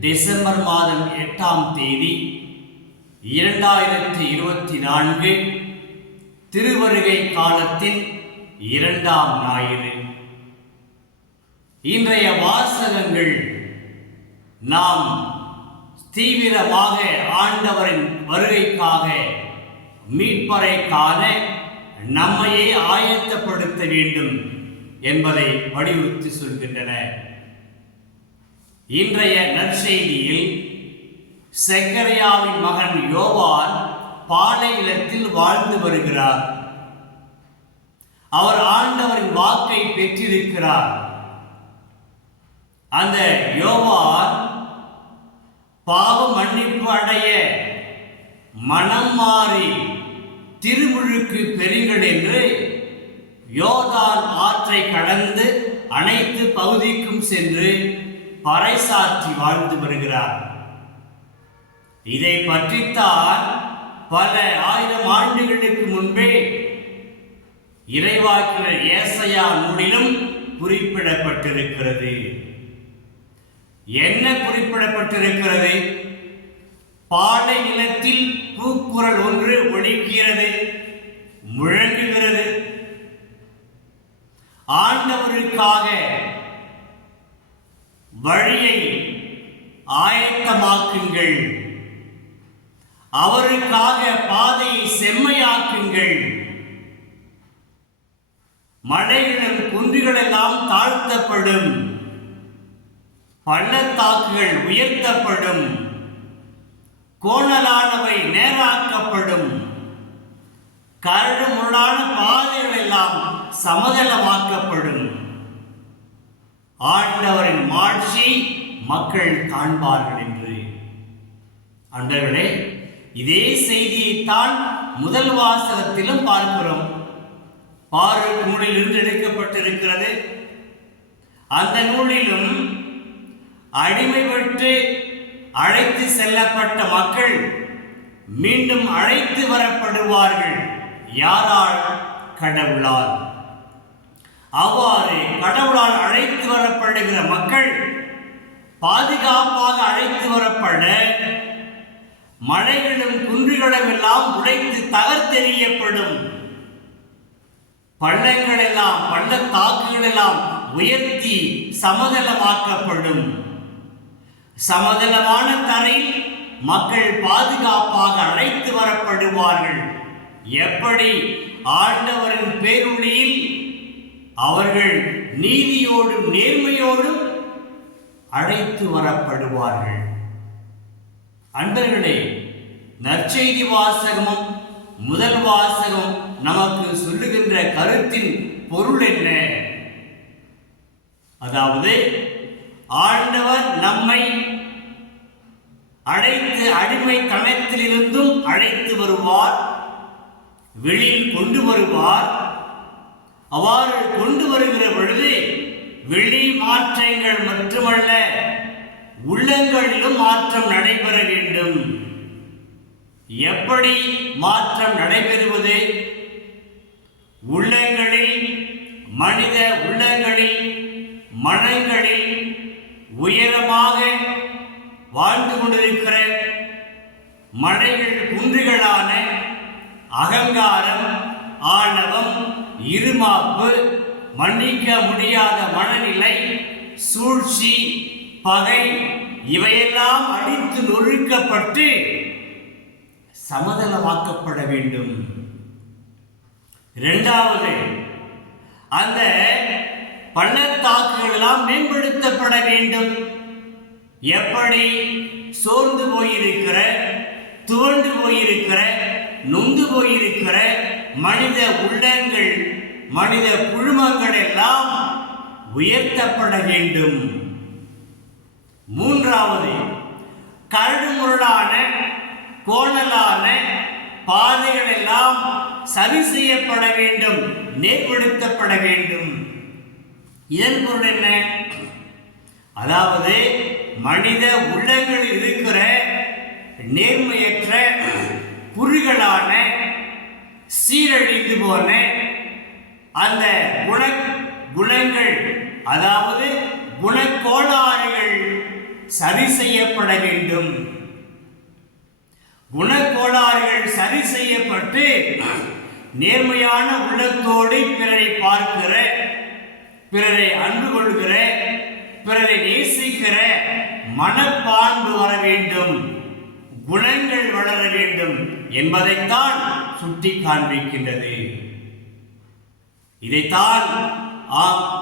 December மாதம் எட்டாம் தேதி இரண்டாயிரத்தி இருபத்தி நான்கு திருவருகை காலத்தின் இரண்டாம் ஞாயிறு. இன்றைய வாசகங்கள் நாம் தீவிரமாக ஆண்டவரின் வருகைக்காக மீட்பறைக்காக காண நம்மையே ஆயத்தப்படுத்த வேண்டும் என்பதை வலியுறுத்தி சொல்கின்றன இன்றைய நற்செய்தியில் செக்கரையாவின் மகன் யோவான் பாலைநிலத்தில் வாழ்ந்து வருகிறார். அவர் ஆண்டவரின் வாக்கை பெற்றிருக்கிறார். அந்த யோவான் பாவ மன்னிப்பு அடைய மனம் மாறி திருமுழுக்கு பெறுங்கள் என்று யோதான் ஆற்றை கடந்து அனைத்து பகுதிக்கும் சென்று பறைசாற்றி வாழ்ந்து வருகிறார். இதை பற்றித்தான் பல ஆயிரம் ஆண்டுகளுக்கு முன்பே இறைவாக்கினர் ஏசையா நூலிலும் குறிப்பிடப்பட்டிருக்கிறது. என்ன குறிப்பிடப்பட்டிருக்கிறது? பாலை நிலத்தில் கூக்குரல் ஒன்று ஒழிக்கிறது முழங்குகிறது. ஆண்டவருக்காக வழியை ஆயத்தமாக்குங்கள். அவருக்காக பாதையை செம்மையாக்குங்கள். மலைகளும் குன்றுகளெல்லாம் தாழ்த்தப்படும். பள்ளத்தாக்குகள் உயர்த்தப்படும். கோணலானவை நேராக்கப்படும். கரடு முரடான பாதைகள் எல்லாம் சமதளமாக்கப்படும். ஆண்டவரின் மாட்சி மக்கள் காண்பார்கள் என்று. அன்பர்களே இதே செய்தியைத்தான் முதல் வாசகத்திலும் பார்க்கிறோம். பார்வை நூலில் இருந்து எடுக்கப்பட்டிருக்கிறது. அந்த நூலிலும் அடிமைப்பட்டு அழைத்து செல்லப்பட்ட மக்கள் மீண்டும் அழைத்து வரப்படுவார்கள். யாரால்? கடவுளால். அவ்வாறு கடவுளால் அழைத்து வரப்படுகிற மக்கள் பாதுகாப்பாக அழைத்து வரப்பட மலைகளும் குன்றுகளும் எல்லாம் உடைத்து தகர்த்தெறியப்படும். பள்ளங்கள் எல்லாம் பள்ளத்தாக்குகள் எல்லாம் உயர்த்தி சமதளமாக்கப்படும். சமதளமான தரை மக்கள் பாதுகாப்பாக அழைத்து வரப்படுவார்கள். எப்படி? ஆண்டவரின் பேருளியில் அவர்கள் நீதியோடும் நேர்மையோடும் அழைத்து வரப்படுவார்கள். அன்பர்களே நற்செய்தி வாசகமும் முதல் வாசகம் நமக்கு சொல்லுகின்ற கருத்தின் பொருள் என்ன? அதாவது ஆண்டவர் நம்மை அழைத்து அடிமை தனத்திலிருந்தும் அழைத்து வருவார் வெளியில் கொண்டு வருவார் அவ்வாறு கொண்டு வருகிற பொழுது வெளி மாற்றங்கள் மட்டுமல்ல உள்ளங்களிலும் மாற்றம் நடைபெற வேண்டும். எப்படி மாற்றம் நடைபெறுவது? உள்ளங்களில் மனித உள்ளங்களில் மனங்களில் உயரமாக வாழ்ந்து கொண்டிருக்கிற மலைகள் குன்றுகளான அகங்காரம் ஆணவம் இருமாப்பு மன்னிக்க முடியாத மனநிலை சூழ்ச்சி பகை இவையெல்லாம் அடித்து நொறுக்கப்பட்டு சமதளமாக்கப்பட வேண்டும். இரண்டாவது அந்த பள்ளத்தாக்குகள் எல்லாம் மேம்படுத்தப்பட வேண்டும். எப்படி சோர்ந்து போயிருக்கிற துவண்டு போயிருக்கிற நொந்து போயிருக்கிற மனித உள்ளங்கள் மனித குழுமங்கள் எல்லாம் உயர்த்தப்பட வேண்டும். மூன்றாவது கரடுமுரடான கோணலான பாதைகள் எல்லாம் சரி செய்யப்பட வேண்டும் நேர்படுத்தப்பட வேண்டும். இதன் பொருள் என்ன? அதாவது மனித உள்ளங்களில் இருக்கிற நேர்மையற்ற குறுகளான சீரழிந்து போன அந்த குண குணங்கள் அதாவது குணக்கோளாறுகள் சரி செய்யப்பட வேண்டும். குணக்கோளாறுகள் சரி செய்யப்பட்டு நேர்மையான உள்ளத்தோடு பிறரை பார்க்கிற பிறரை அன்பு கொள்கிற பிறரை நேசிக்கிற மனப்பான்பு வர வேண்டும். குணங்கள் வளர வேண்டும் என்பதைத்தான் சுட்டி காண்பிக்கின்றது. இதைத்தான்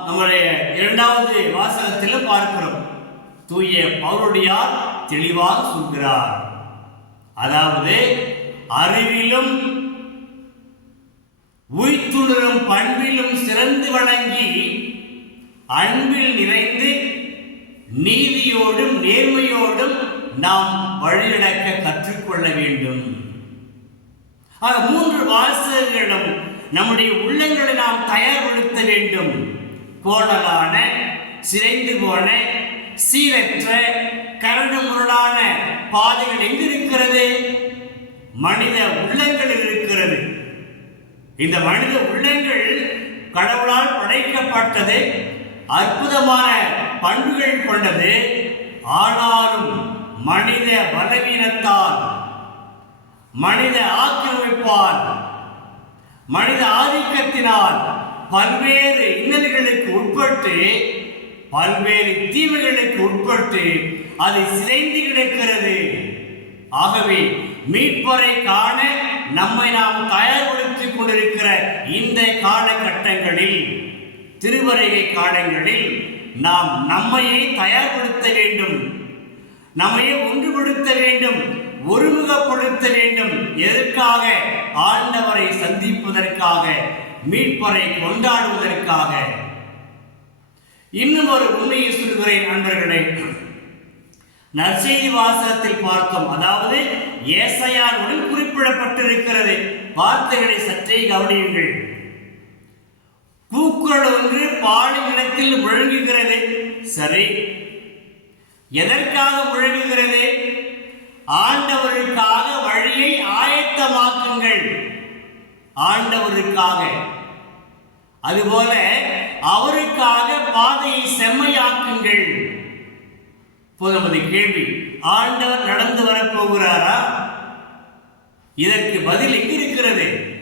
நம்முடைய இரண்டாவது வாசகத்திலும் பார்க்கிறோம். தூய பௌருடையார் தெளிவாக சொல்கிறார். அதாவது அறிவிலும் உய்த்துணரும் பண்பிலும் சிறந்து வணங்கி அன்பில் நிறைந்து நீதியோடும் நேர்மையோடும் நாம் வழிநடக்க கற்றுக்கொள்ள வேண்டும். ஆக மூன்று வாசகர்களும் நம்முடைய உள்ளங்களை நாம் தயார்படுத்த வேண்டும். கோணலான சிதைந்து போன சீரற்ற கரடு முரடான பாதைகள் எங்கு இருக்கிறது மனித உள்ளங்களில் இருக்கிறது. இந்த மனித உள்ளங்கள் கடவுளால் படைக்கப்பட்டது அற்புதமான பண்புகள் கொண்டது. ஆனால் மனித பலவீனத்தால் மனித ஆக்கிரமிப்பால் மனித ஆதிக்கத்தினால் பல்வேறு இன்னல்களுக்கு உட்பட்டு பல்வேறு தீமைகளுக்கு உட்பட்டு அது சிதைந்து கிடக்கிறது. ஆகவே மீட்பரை காண நம்மை நாம் தயார்படுத்திக் கொண்டிருக்கிற இந்த காலகட்டங்களில் திருவரையை காலங்களில் நாம் நம்மையே தயார்படுத்த வேண்டும். நம்மையே ஒன்றுபடுத்த வேண்டும் ஒருமுகப்படுத்த வேண்டும். எதற்காக? ஆண்டவரை சந்திப்பதற்காக மீட்பரை கொண்டாடுவதற்காக. இன்னும் ஒரு உண்மையை சொல்கிறேன் நண்பர்களே நற்செய்தி வாசகத்தில் பார்த்தோம். அதாவது ஏசையானுடன் குறிப்பிடப்பட்டிருக்கிறது. வார்த்தைகளை சற்றே கவனியுங்கள். கூக்குரல் ஒன்று பாலினிடத்தில் முழங்குகிறது. சரி எதற்காக முழங்குகிறது? ஆண்டவருக்காக வழியை ஆயத்தமாக்குங்கள். ஆண்டவருக்காக. அதுபோல அவருக்காக பாதையை செம்மையாக்குங்கள். நமது கேள்வி ஆண்டவர் நடந்து வரப்போகிறாரா? இதற்கு பதில் எங்கு இருக்கிறது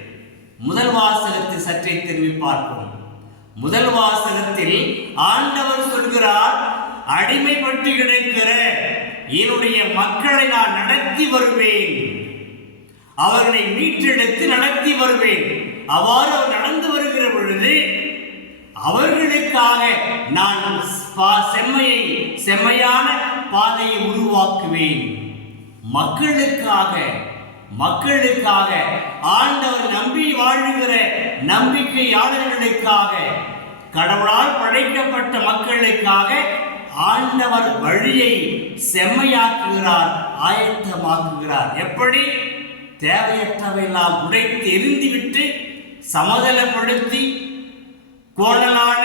முதல் வாசகத்தை சற்றே திரும்பி பார்ப்போம். முதல் வாசகத்தில் ஆண்டவர் சொல்கிறார் அடிமைப்பட்டு கிடைக்கிற என்னுடைய மக்களை நான் நடத்தி வருவேன். அவர்களை மீட்டெடுத்து நடத்தி வருவேன். அவ்வாறு அவர் நடந்து வருகிற பொழுது அவர்களுக்காக நான் செம்மையை செம்மையான பாதையை உருவாக்குவேன். மக்களுக்காக மக்களுக்காக ஆண்டவர் நம்பி வாழுகிற நம்பிக்கையாளர்களுக்காக கடவுளால் படைக்கப்பட்ட மக்களுக்காக ஆண்டவர் வழியை செம்மையாக்குகிறார் ஆயத்தமாக்குகிறார். எப்படி? தேவையற்றவையெல்லாம் உடைத்து எரிந்துவிட்டு சமதளப்படுத்தி கோணலான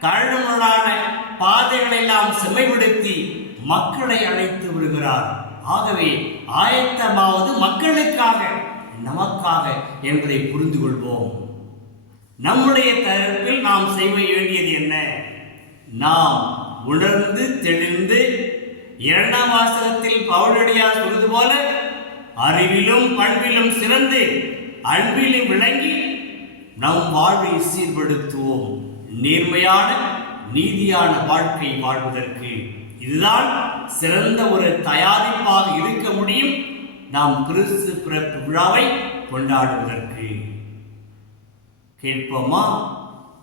கழுமலான பாதைகளை எல்லாம் செம்மைப்படுத்தி மக்களை அழைத்து விடுகிறார். ஆகவே ஆயத்தமாவது மக்களுக்காக நமக்காக என்பதை புரிந்து கொள்வோம் நம்முடைய தரப்பில் நாம் செய்ய வேண்டியது என்ன? நாம் உணர்ந்து தெளிந்து இரண்டாம் வாசகத்தில் பவுலடியார் சொல்வது போல அறிவிலும் பண்பிலும் சிறந்து அன்பிலும் விளங்கி நம் வாழ்வை சீர்படுத்துவோம். நேர்மையான நீதியான வாழ்க்கை வாழ்வதற்கு இதுதான் சிறந்த ஒரு தயாரிப்பாக இருக்க முடியும். நாம் கிறிஸ்து பிறப்பு விழாவை கொண்டாடுவதற்கு. கேட்போமா?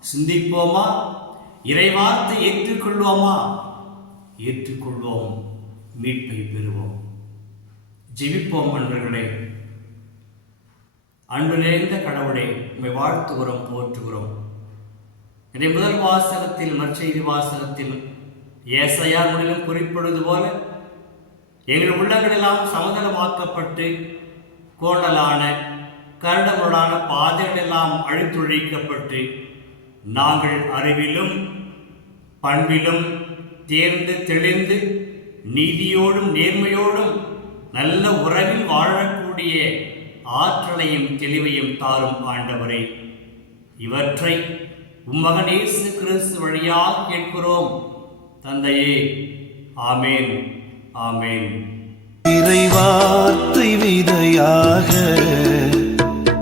சிந்திப்போமா? இறைவார்த்தை ஏற்றுக்கொள்வோமா? ஏற்றுக்கொள்வோம். மீட்பை பெறுவோம். ஜெபிப்போம் அன்பர்களே அன்பு நிறைந்த கடவுளை உண்மை வாழ்த்துகிறோம் போற்றுகிறோம். இதை முதல் வாசகத்தில் மற்செய்தி வாசகத்தில் ஏசையார் முறையிலும் குறிப்பிடுவது போல எங்கள் உள்ளங்களெல்லாம் சமதளமாக்கப்பட்டு கோணலான கரடமுரடான பாதைகளெல்லாம் அழுத்துழைக்கப்பட்டு நாங்கள் அறிவிலும் பண்பிலும் தேர்ந்து தெளிந்து நீதியோடும் நேர்மையோடும் நல்ல உறவில் வாழக்கூடிய ஆற்றலையும் தெளிவையும் தாரும் ஆண்டவரே. இவற்றை உம்மகனேசு கிறிஸ்து வழியாக கேட்கிறோம். தந்தையே ஆமேன் ஆமேன். இறைவார்த்தை விதையாக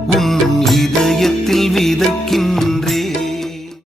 உன் இதயத்தில் விதை